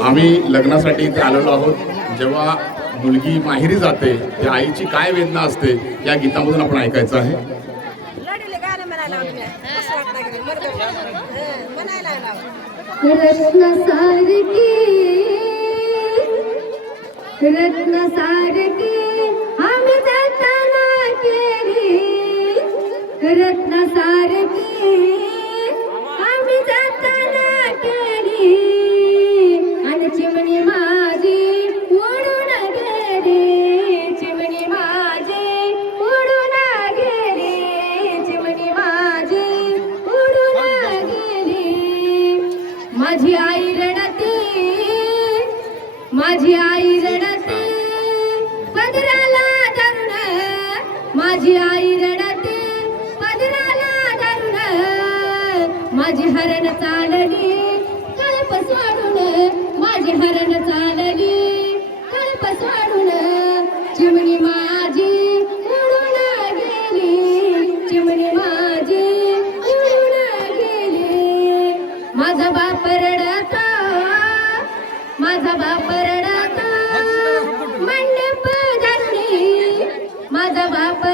आम्ही लग्नासाठी इथे आलेलो आहोत। जेव्हा मुलगी माहेरी जाते त्या आईची काय वेदना असते या गीतामधून आपण ऐकायचं आहे। रत्न सारखी आम्ही जाताना केली, रत्न सारखी आम्ही जाताना केली, आणि चिमणी माझी उडून गेली, चिमणी माझी उडून गेली, चिमणी माझी उडून गेली। माझी आई रडते, माझी आई रडते पदराला धरून, माझी आई रडते पदराला धरून, माझी हरण चालली कळपस वाढून, माझी हरण चालली कळपस वाढून, चिमणी माझी उडून गेली, चिमणी माझी उडून गेली। माझा बाप रडता, माझा बाप रडता मंडप धरणी, माझा बाप